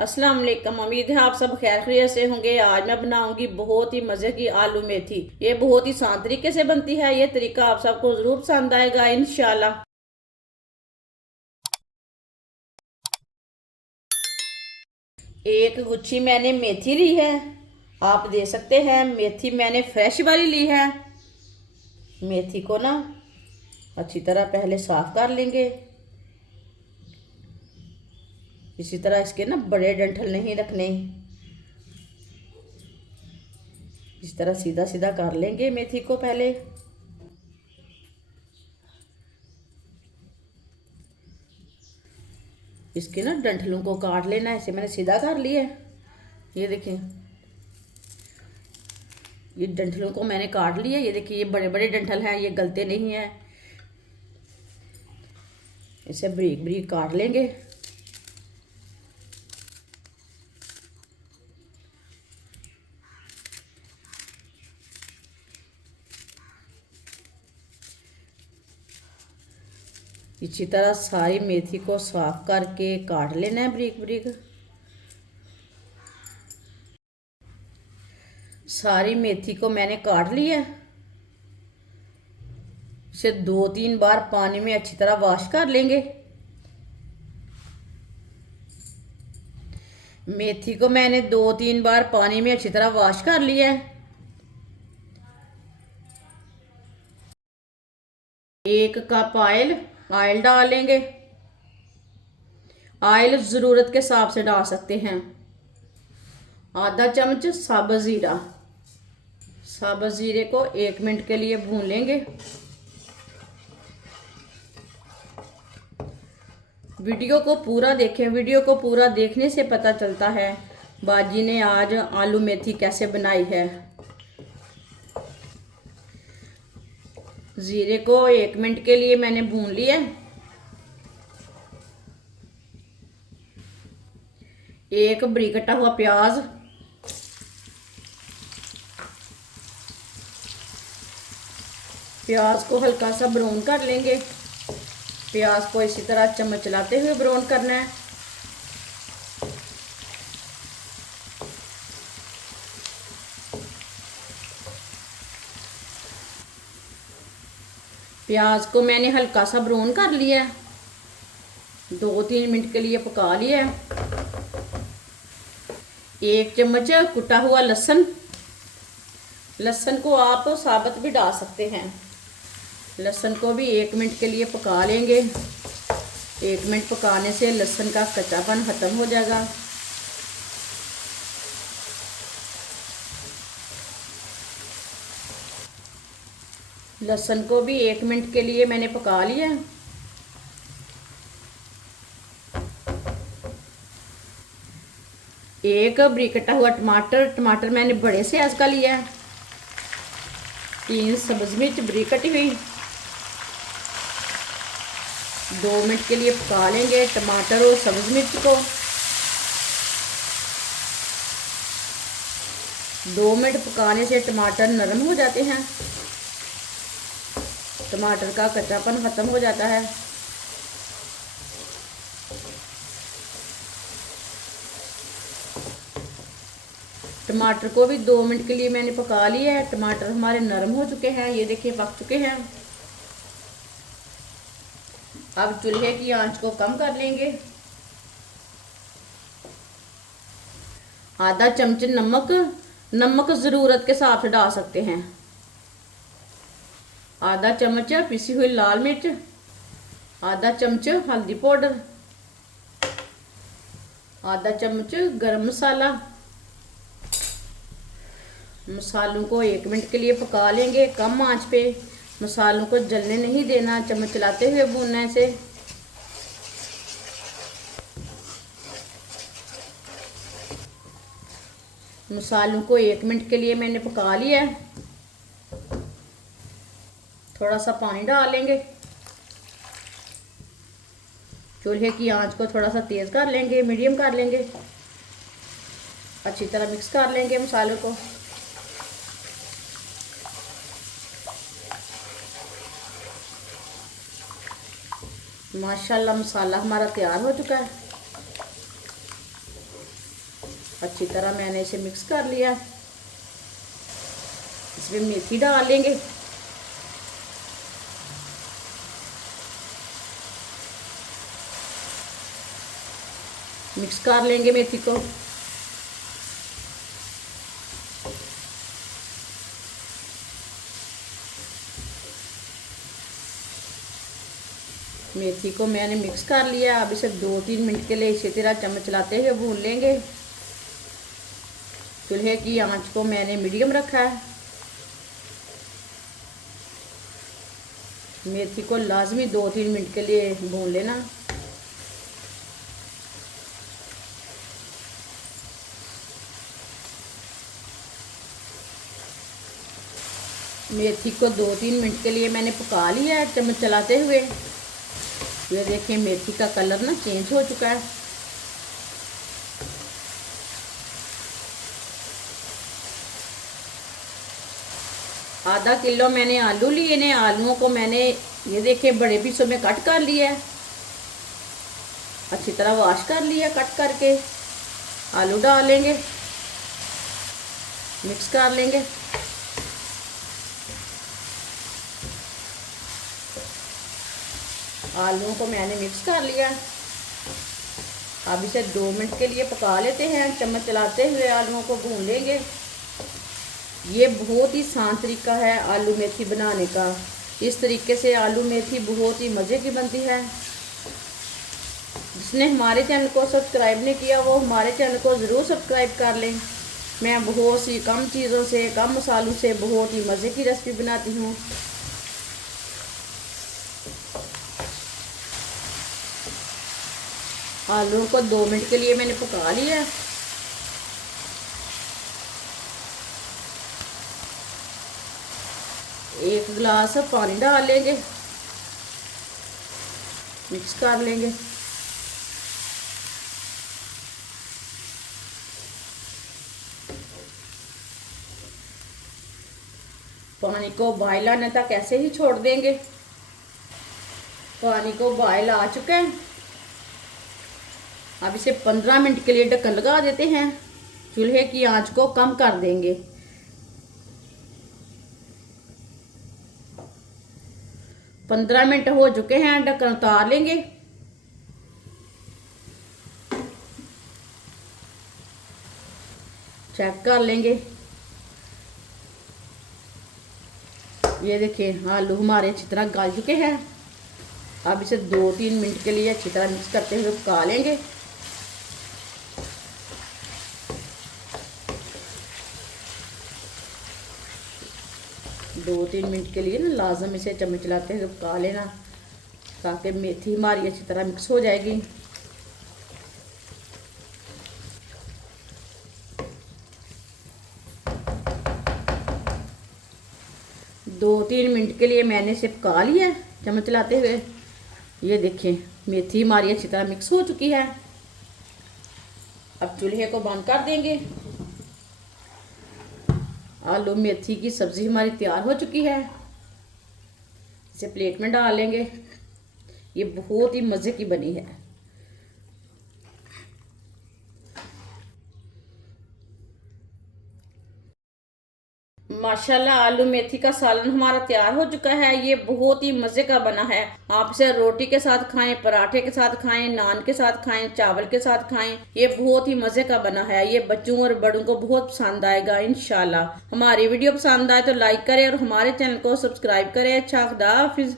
अस्सलाम वालेकुम। उम्मीद है आप सब खैर खैरियत से होंगे। आज मैं बनाऊंगी बहुत ही मज़े की आलू मेथी। ये बहुत ही आसान तरीके से बनती है। ये तरीका आप सबको ज़रूर पसंद आएगा इंशाल्लाह। एक गुच्छी मैंने मेथी ली है। आप दे सकते हैं मेथी मैंने फ्रेश वाली ली है। मेथी को ना अच्छी तरह पहले साफ कर लेंगे। इसी तरह इसके ना बड़े डंठल नहीं रखने, इस तरह सीधा सीधा कर लेंगे मेथी को। पहले इसके ना डंठलों को काट लेना है। इसे मैंने सीधा कर लिया है। ये देखिए, ये डंठलों को मैंने काट लिया। ये देखिए, ये बड़े बड़े डंठल हैं, ये गलते नहीं हैं। इसे बारीक बारीक काट लेंगे। इसी तरह सारी मेथी को साफ करके काट लेना है बारीक बारीक। सारी मेथी को मैंने काट लिया है। इसे 2-3 बार पानी में अच्छी तरह वॉश कर लेंगे। मेथी को मैंने 2-3 बार पानी में अच्छी तरह वॉश कर लिया है। 1 कप ऑयल डालेंगे। ऑयल ज़रूरत के हिसाब से डाल सकते हैं। आधा चम्मच साबुत ज़ीरा। साबुत ज़ीरे को 1 मिनट के लिए भून लेंगे। वीडियो को पूरा देखें। वीडियो को पूरा देखने से पता चलता है बाजी ने आज आलू मेथी कैसे बनाई है। ज़ीरे को 1 मिनट के लिए मैंने भून लिया। 1 बारीक कटा हुआ प्याज, प्याज को हल्का सा ब्राउन कर लेंगे। प्याज को इसी तरह चम्मच चलाते हुए ब्राउन करना है। प्याज को मैंने हल्का सा ब्राउन कर लिया है। 2-3 मिनट के लिए पका लिया है। 1 चम्मच कुटा हुआ लहसुन। लहसुन को आप साबुत भी डाल सकते हैं। लहसुन को भी 1 मिनट के लिए पका लेंगे। 1 मिनट पकाने से लहसुन का कच्चापन ख़त्म हो जाएगा। लहसुन को भी 1 मिनट के लिए मैंने पका लिया। 1 बारीक कटा हुआ टमाटर मैंने बड़े साइज का लिया है। 3 सब्ज़ मिर्च बारीक कटी हुई। 2 मिनट के लिए पका लेंगे टमाटर और सब्ज़ मिर्च को। 2 मिनट पकाने से टमाटर नरम हो जाते हैं। टमाटर का कच्चापन ख़त्म हो जाता है। टमाटर को भी 2 मिनट के लिए मैंने पका लिया है। टमाटर हमारे नरम हो चुके हैं। ये देखिए, पक चुके हैं। अब चूल्हे की आंच को कम कर लेंगे। आधा चम्मच नमक ज़रूरत के हिसाब से डाल सकते हैं। आधा चम्मच पिसी हुई लाल मिर्च। आधा चम्मच हल्दी पाउडर। आधा चम्मच गरम मसाला। मसालों को 1 मिनट के लिए पका लेंगे कम आंच पे। मसालों को जलने नहीं देना, चम्मच चलाते हुए भूनने से। मसालों को 1 मिनट के लिए मैंने पका लिया है। थोड़ा सा पानी डालेंगे। चूल्हे की आंच को थोड़ा सा तेज़ कर लेंगे, मीडियम कर लेंगे। अच्छी तरह मिक्स कर लेंगे मसालों को। माशाल्लाह मसाला हमारा तैयार हो चुका है। अच्छी तरह मैंने इसे मिक्स कर लिया। इसमें मेथी डाल लेंगे। मिक्स कर लेंगे मेथी को। मेथी को मैंने मिक्स कर लिया। अब इसे 2-3 मिनट के लिए इसी तरह चम्मच चलाते हुए भून लेंगे। चूल्हे की आंच को मैंने मीडियम रखा है। मेथी को लाजमी 2-3 मिनट के लिए भून लेना। मेथी को 2-3 मिनट के लिए मैंने पका लिया है चम्मच चलाते हुए। ये देखिए मेथी का कलर ना चेंज हो चुका है। आधा किलो मैंने आलू लिए ने। आलूओं को मैंने ये देखिए बड़े पीसों में कट कर लिया है। अच्छी तरह वॉश कर लिया कट करके। आलू डाल लेंगे, मिक्स कर लेंगे। आलूओं को मैंने मिक्स कर लिया। अब इसे 2 मिनट के लिए पका लेते हैं। चम्मच चलाते हुए आलूओं को भून लेंगे। ये बहुत ही आसान तरीका है आलू मेथी बनाने का। इस तरीके से आलू मेथी बहुत ही मज़े की बनती है। जिसने हमारे चैनल को सब्सक्राइब नहीं किया वो हमारे चैनल को ज़रूर सब्सक्राइब कर लें। मैं बहुत सी कम चीज़ों से, कम मसालों से बहुत ही मज़े की रेसिपी बनाती हूँ। आलूओं को 2 मिनट के लिए मैंने पका लिया। एक गिलास पानी डाल लेंगे, मिक्स कर लेंगे। पानी को बॉयल आने तक ऐसे ही छोड़ देंगे। पानी को बॉयल आ चुका है। अब इसे 15 मिनट के लिए ढक्कन लगा देते हैं। चूल्हे की आंच को कम कर देंगे। 15 मिनट हो चुके हैं। ढक्कन उतार लेंगे। चेक कर लेंगे। ये देखिए आलू हमारे अच्छी तरह गल चुके हैं। अब इसे 2-3 मिनट के लिए अच्छी तरह मिक्स करते हुए पका लेंगे। 2-3 मिनट के लिए ना लाजम इसे चम्मच चलाते हुए पका लेना, ताकि मेथी हमारी अच्छी तरह मिक्स हो जाएगी। दो 3 मिनट के लिए मैंने इसे पका लिया है चम्मच चलाते हुए। ये देखिए मेथी हमारी अच्छी तरह मिक्स हो चुकी है। अब चूल्हे को बंद कर देंगे। आलू मेथी की सब्ज़ी हमारी तैयार हो चुकी है। इसे प्लेट में डाल लेंगे। ये बहुत ही मज़े की बनी है। माशाल्लाह आलू मेथी का सालन हमारा तैयार हो चुका है। ये बहुत ही मज़े का बना है। आप इसे रोटी के साथ खाएं, पराठे के साथ खाएं, नान के साथ खाएं, चावल के साथ खाएं। ये बहुत ही मज़े का बना है। ये बच्चों और बड़ों को बहुत पसंद आएगा इंशाल्लाह। हमारी वीडियो पसंद आए तो लाइक करें और हमारे चैनल को सब्सक्राइब करें। अच्छा, खुदा हाफिज़।